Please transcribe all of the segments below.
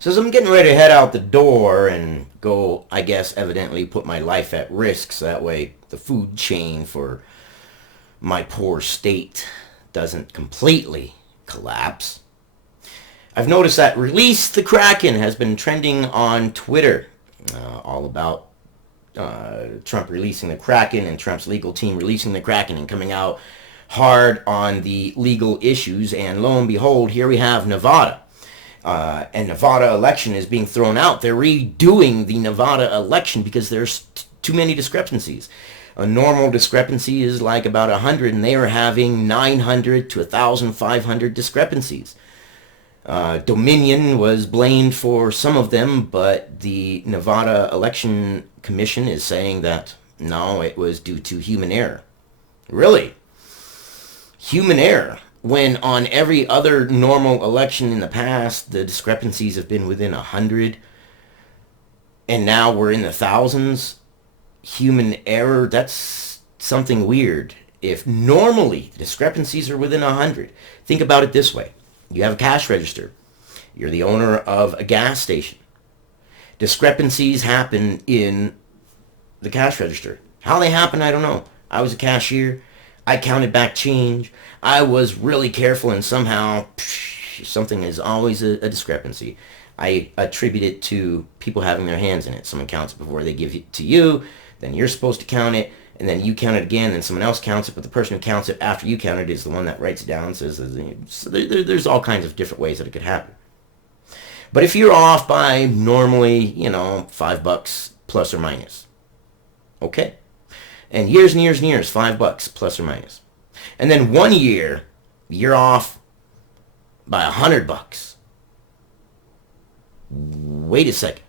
So as I'm getting ready to head out the door and go, I guess, evidently put my life at risk so that way the food chain for my poor state doesn't completely collapse. I've noticed that Release the Kraken has been trending on Twitter, all about Trump releasing the Kraken and Trump's legal team releasing the Kraken and coming out hard on the legal issues. And lo and behold, here we have Nevada. And Nevada election is being thrown out. They're redoing the Nevada election because there's too many discrepancies. A normal discrepancy is like about 100, and they are having 900 to 1,500 discrepancies. Dominion was blamed for some of them, but the Nevada Election Commission is saying that no, it was due to human error. Really? Human error? When on every other normal election in the past, the discrepancies have been within 100, and now we're in the thousands. Human error, that's something weird. If normally discrepancies are within 100, think about it this way. You have a cash register. You're the owner of a gas station. Discrepancies happen in the cash register. How they happen, I don't know. I was a cashier. I counted back change. I was really careful, and somehow something is always a discrepancy. I attribute it to people having their hands in it. Someone counts it before they give it to you. Then you're supposed to count it, and then you count it again, and someone else counts it, but the person who counts it after you count it is the one that writes it down and says, so there's all kinds of different ways that it could happen. But if you're off by normally, $5 plus or minus, okay? And years and years and years, $5 plus or minus. And then 1 year, you're off by $100. Wait a second.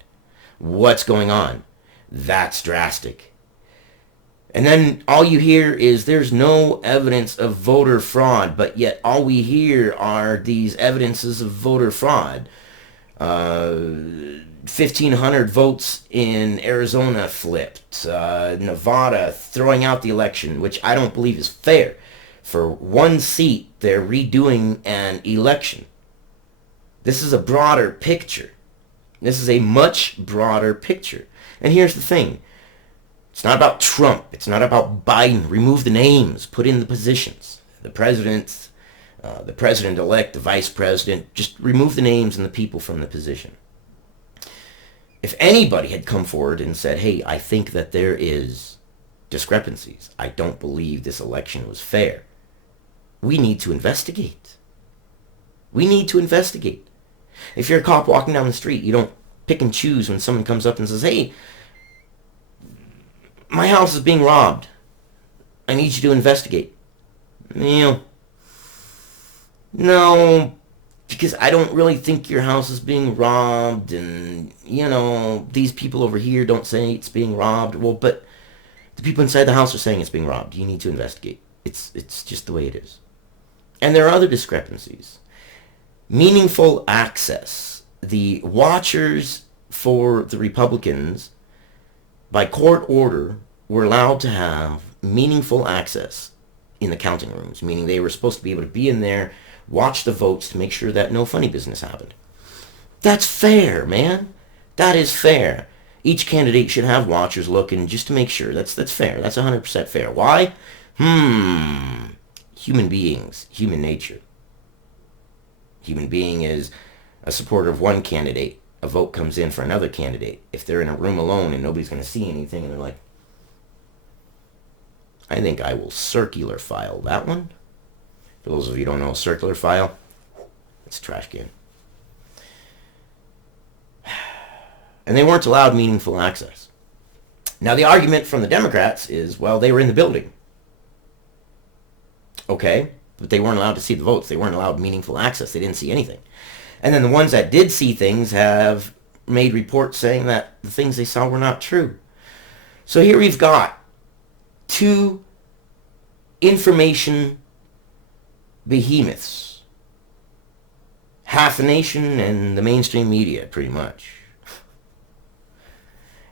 What's going on? That's drastic. And then all you hear is there's no evidence of voter fraud, but yet all we hear are these evidences of voter fraud. 1,500 votes in Arizona flipped. Nevada throwing out the election, which I don't believe is fair. For one seat, they're redoing an election. This is a broader picture. This is a much broader picture. And here's the thing. It's not about Trump. It's not about Biden. Remove the names. Put in the positions. The president-elect, the vice president. Just remove the names and the people from the position. If anybody had come forward and said, hey, I think that there is discrepancies. I don't believe this election was fair. We need to investigate. We need to investigate. If you're a cop walking down the street, you don't pick and choose when someone comes up and says, hey, my house is being robbed. I need you to investigate. No, because I don't really think your house is being robbed, and, these people over here don't say it's being robbed. Well, but the people inside the house are saying it's being robbed. You need to investigate. It's just the way it is. And there are other discrepancies. Meaningful access. The watchers for the Republicans, by court order, were allowed to have meaningful access in the counting rooms, meaning they were supposed to be able to be in there, watch the votes to make sure that no funny business happened. That's fair, man. That is fair. Each candidate should have watchers looking just to make sure. That's fair. That's 100% fair. Why? Human beings, human nature. Human being is a supporter of one candidate. A vote comes in for another candidate. If they're in a room alone and nobody's going to see anything, and they're like, I think I will circular file that one. For those of you who don't know, circular file, it's a trash can. And they weren't allowed meaningful access. Now, the argument from the Democrats is, well, they were in the building. Okay, but they weren't allowed to see the votes. They weren't allowed meaningful access. They didn't see anything. And then the ones that did see things have made reports saying that the things they saw were not true. So here we've got two information behemoths. Half the nation and the mainstream media, pretty much.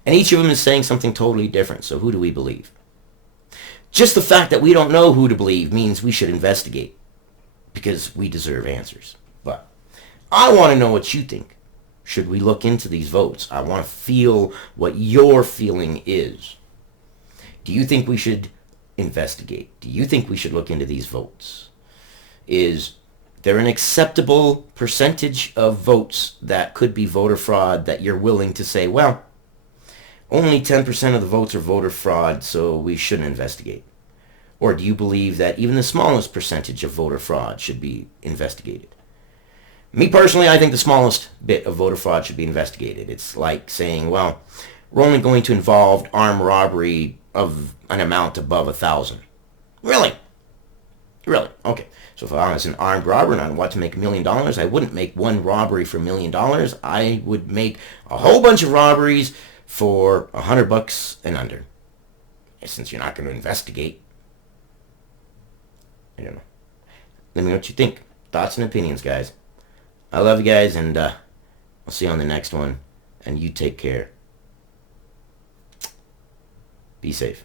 And each of them is saying something totally different. So who do we believe? Just the fact that we don't know who to believe means we should investigate, because we deserve answers. But I want to know what you think. should we look into these votes? I want to feel what your feeling is. Do you think we should investigate? Do you think we should look into these votes? Is there an acceptable percentage of votes that could be voter fraud that you're willing to say, well, only 10% of the votes are voter fraud, so we shouldn't investigate? Or do you believe that even the smallest percentage of voter fraud should be investigated? Me personally, I think the smallest bit of voter fraud should be investigated. It's like saying, well, we're only going to involve armed robbery of an amount above 1,000. Really? Really? Okay. So if I was an armed robber and I want to make $1 million, I wouldn't make one robbery for $1 million. I would make a whole bunch of robberies for $100 and under. Since you're not going to investigate. I don't know. Let me know what you think. Thoughts and opinions, guys. I love you guys, and I'll see you on the next one. And you take care. Be safe.